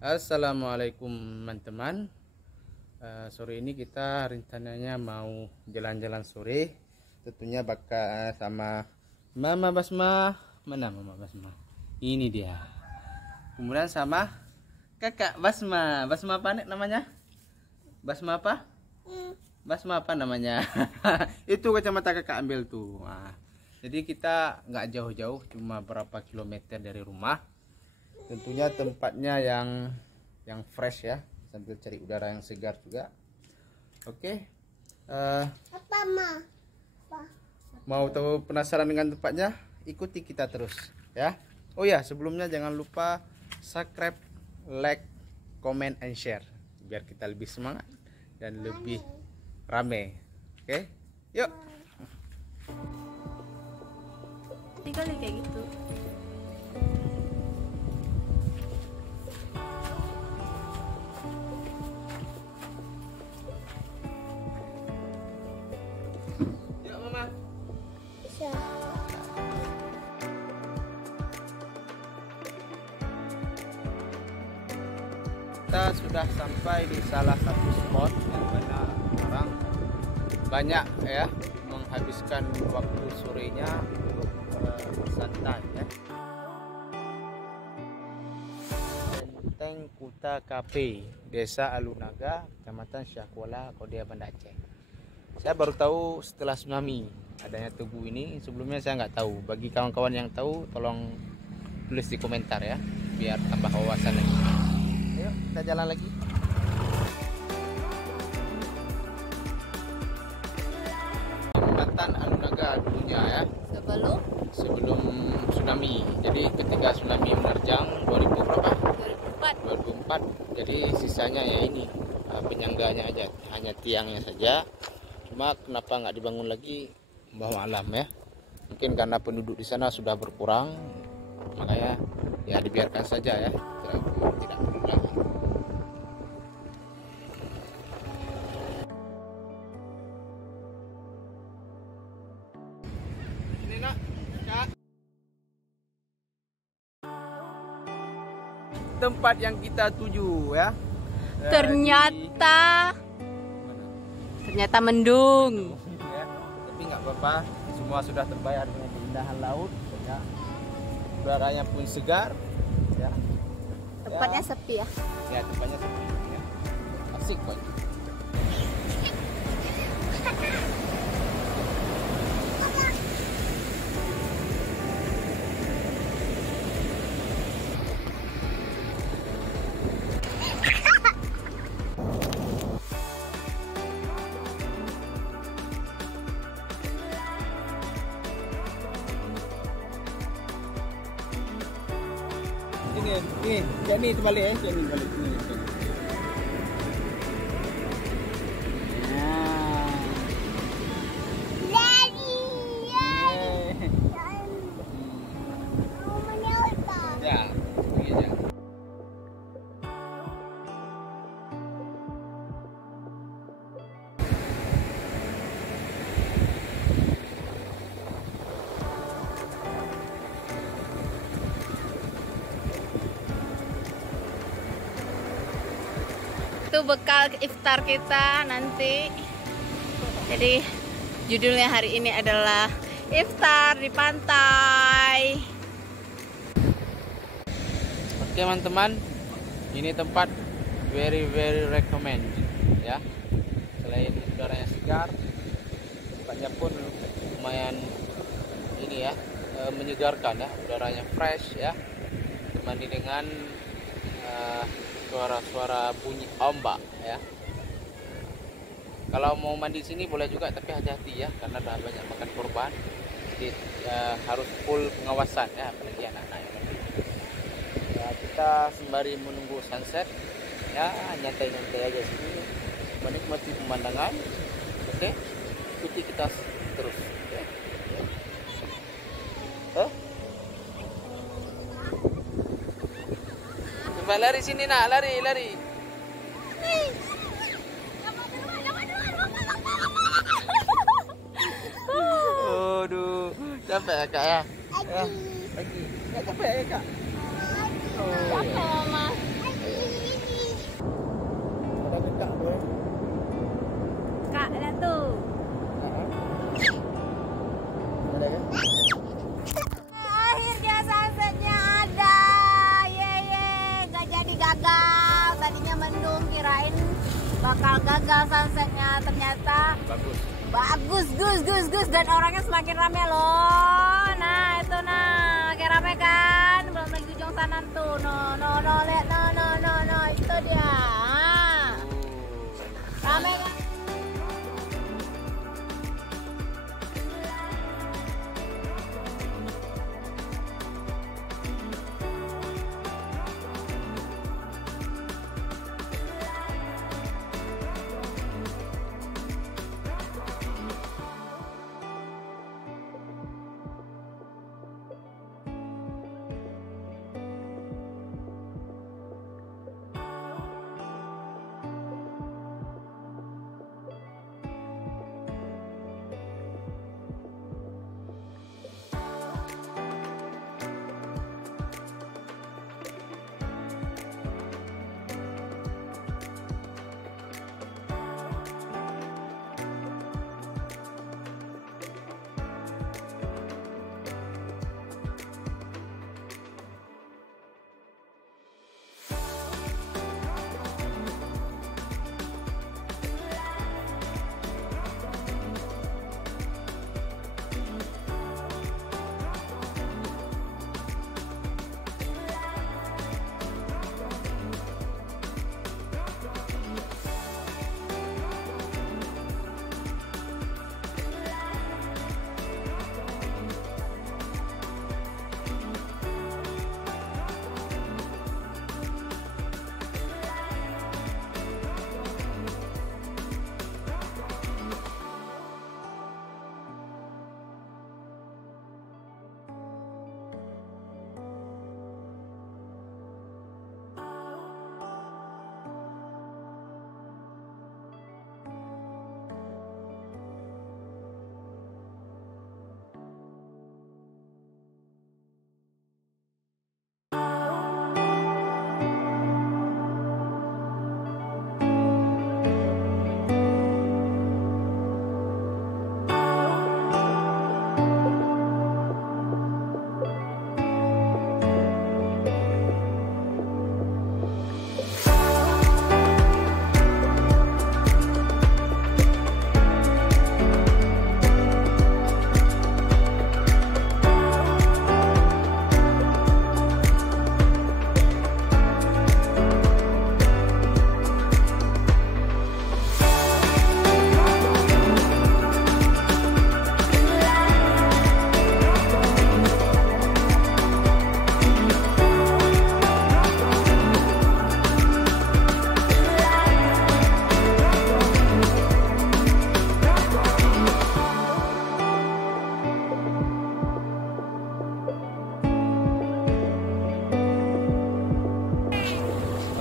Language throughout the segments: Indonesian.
Assalamualaikum teman-teman. Sore ini kita rencananya mau jalan-jalan sore. Tentunya bakal sama Mama Basma. Mana Mama Basma? Ini dia. Kemudian sama Kakak Basma. Basma apa nih namanya? Basma apa? Basma apa namanya? Itu kacamata kakak ambil tuh. Nah, jadi kita nggak jauh-jauh, cuma berapa kilometer dari rumah. Tentunya tempatnya yang fresh ya, sambil cari udara yang segar juga. Oke. Mau tahu penasaran dengan tempatnya? Ikuti kita terus ya. Oh ya, sebelumnya jangan lupa subscribe, like, comment, and share biar kita lebih semangat dan lebih rame. Oke, yuk. Kali kayak gitu. Yuk Mama. Kita sudah sampai di salah satu spot yang mana orang banyak ya menghabiskan waktu sorenya untuk bersantai ya. Benteng Kuta Cafe, Desa Alunaga, Kecamatan Syahkuala, Kodia, Banda Aceh. Saya baru tahu setelah tsunami adanya tugu ini. Sebelumnya saya nggak tahu. Bagi kawan-kawan yang tahu, tolong tulis di komentar ya, biar tambah wawasan lagi. Ayo kita jalan lagi. Jembatan Alunaga dulunya ya. Sebelum tsunami. Jadi ketika tsunami menerjang 2000 berapa? 2004. Jadi sisanya ya ini penyangganya aja, hanya tiangnya saja. Cuma kenapa nggak dibangun lagi? Bawah alam ya. Mungkin karena penduduk di sana sudah berkurang, makanya ya dibiarkan saja ya. Tidak perlu lagi. Ini nak, Kak. Tempat yang kita tuju ya. Ternyata mendung. Ya, tapi nggak apa-apa, semua sudah terbayar dengan keindahan laut ya. Udaranya pun segar ya. Tempatnya sepi ya. Ya, tempatnya sepi ya. Asik kok. Ini terbalik ya, ini balik ini. Ya, ini aja. Itu bekal iftar kita nanti. Jadi judulnya hari ini adalah iftar di pantai. Oke teman-teman, ini tempat very recommend ya. Selain udaranya segar, tempatnya pun lumayan ini ya, menyegarkan ya, udaranya fresh ya, dibanding dengan suara-suara bunyi ombak ya. Kalau mau mandi sini boleh juga, tapi hati-hati ya, karena dah banyak makan korban. Jadi harus full pengawasan ya, apalagi anak-anak yang mandi. Ya, kita sembari menunggu sunset ya, nyantai-nyantai aja sini, menikmati pemandangan. Oke, ikuti kita terus ya. Coba lari sini nak, lari. Aduh, capek ya kak ya? Lagi. Nggak capek ya kak? Oh, Mama. bakal gagal sunsetnya. Ternyata bagus Gus dan orangnya semakin rame loh. Nah itu kayak rame kan, belum lagi ujung sana tuh. No lihat no itu dia. Rame kan?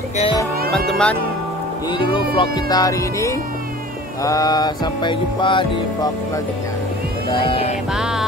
Oke teman-teman, ini dulu vlog kita hari ini. Sampai jumpa di vlog selanjutnya. Dadah. Oke, bye.